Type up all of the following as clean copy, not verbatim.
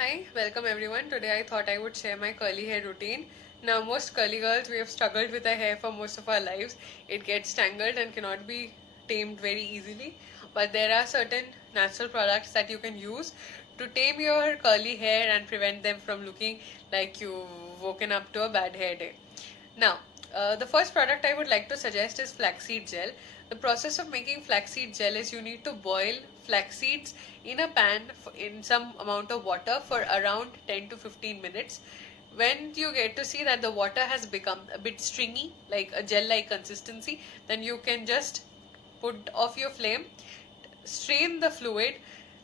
Hi, welcome everyone. Today I thought I would share my curly hair routine. Now, most curly girls, we have struggled with our hair for most of our lives. It gets tangled and cannot be tamed very easily. But there are certain natural products that you can use to tame your curly hair and prevent them from looking like you've woken up to a bad hair day. Now, the first product I would like to suggest is flaxseed gel. The process of making flaxseed gel is you need to boil flax seeds in a pan in some amount of water for around 10 to 15 minutes. When you get to see that the water has become a bit stringy, like a gel-like consistency, then you can just put off your flame, strain the fluid.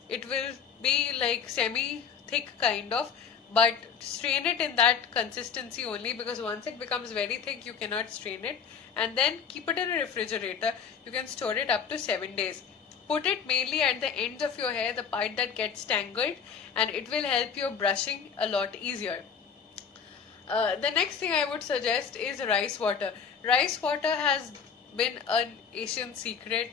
It will be like semi thick kind of, but strain it in that consistency only, because once it becomes very thick you cannot strain it. And then keep it in a refrigerator. You can store it up to 7 days. Put it mainly at the ends of your hair, the part that gets tangled, and it will help your brushing a lot easier. The next thing I would suggest is rice water. Rice water has been an Asian secret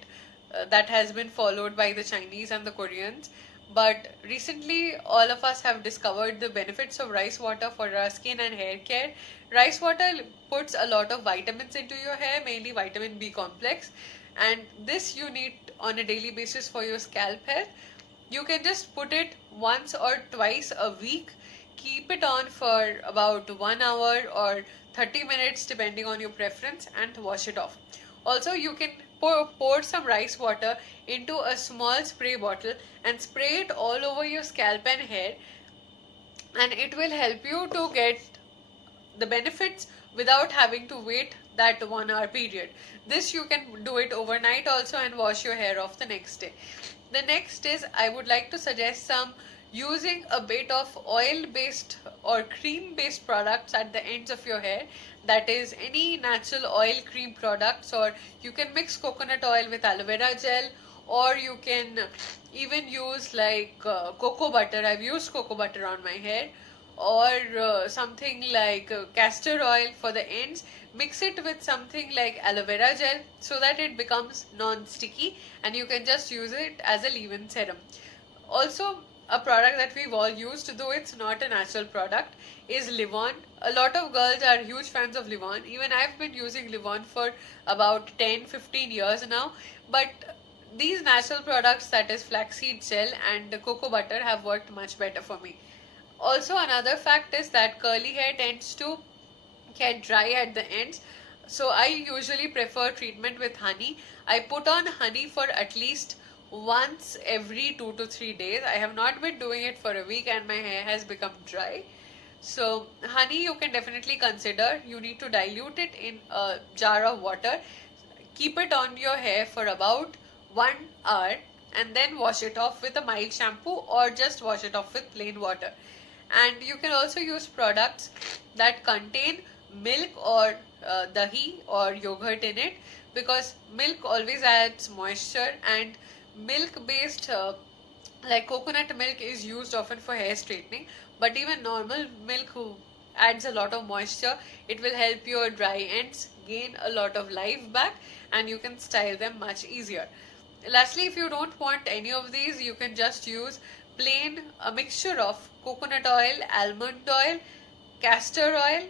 that has been followed by the Chinese and the Koreans. But recently, all of us have discovered the benefits of rice water for our skin and hair care. Rice water puts a lot of vitamins into your hair, mainly vitamin B complex, and this you need on a daily basis for your scalp health. You can just put it once or twice a week. Keep it on for about 1 hour or 30 minutes depending on your preference, and wash it off. Also, you can pour some rice water into a small spray bottle and spray it all over your scalp and hair, and it will help you to get the benefits without having to wait that 1 hour period. This you can do it overnight also and wash your hair off the next day. The next is I would like to suggest some using a bit of oil based or cream based products at the ends of your hair. That is any natural oil cream products, or you can mix coconut oil with aloe vera gel, or you can even use like cocoa butter. I've used cocoa butter on my hair, or something like castor oil for the ends. Mix it with something like aloe vera gel so that it becomes non-sticky, and you can just use it as a leave-in serum. Also, a product that we've all used, though it's not a natural product, is Livon. A lot of girls are huge fans of Livon. Even I've been using Livon for about 10-15 years now. But these natural products, that is flaxseed gel and cocoa butter, have worked much better for me. Also, another fact is that curly hair tends to get dry at the ends. So I usually prefer treatment with honey. I put on honey for at least once every 2 to 3 days. I have not been doing it for a week and my hair has become dry. So honey you can definitely consider. You need to dilute it in a jar of water. Keep it on your hair for about 1 hour and then wash it off with a mild shampoo, or just wash it off with plain water. And you can also use products that contain milk or dahi or yogurt in it, because milk always adds moisture, and milk based like coconut milk is used often for hair straightening, but even normal milk adds a lot of moisture. It will help your dry ends gain a lot of life back, and you can style them much easier. Lastly, if you don't want any of these, you can just use plain a mixture of coconut oil, almond oil, castor oil,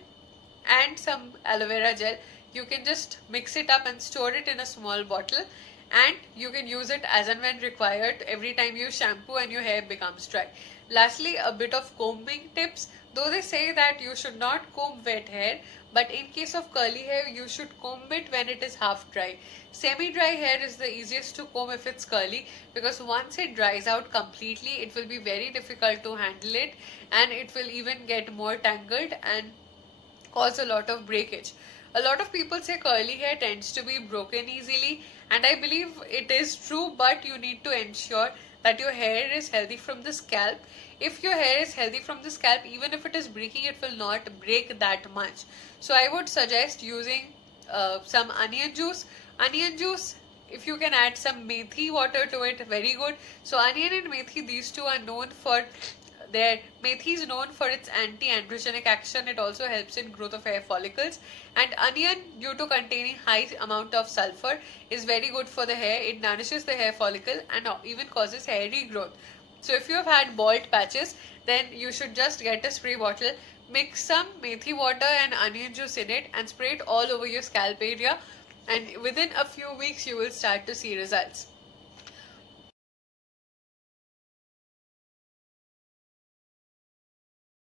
and some aloe vera gel. You can just mix it up and store it in a small bottle, and you can use it as and when required every time you shampoo and your hair becomes dry. Lastly, a bit of combing tips. Though they say that you should not comb wet hair, but in case of curly hair you should comb it when it is half dry. Semi dry hair is the easiest to comb if it's curly, because once it dries out completely it will be very difficult to handle it, and it will even get more tangled and cause a lot of breakage. A lot of people say curly hair tends to be broken easily, and I believe it is true, but you need to ensure that your hair is healthy from the scalp. If your hair is healthy from the scalp, even if it is breaking, it will not break that much. So I would suggest using some onion juice. Onion juice, if you can add some methi water to it, very good. So onion and methi, these two are known for their methi is known for its anti-androgenic action. It also helps in growth of hair follicles. And onion, due to containing high amount of sulfur, is very good for the hair. It nourishes the hair follicle and even causes hair regrowth. So if you have had bald patches, then you should just get a spray bottle, mix some methi water and onion juice in it, and spray it all over your scalp area. And within a few weeks, you will start to see results.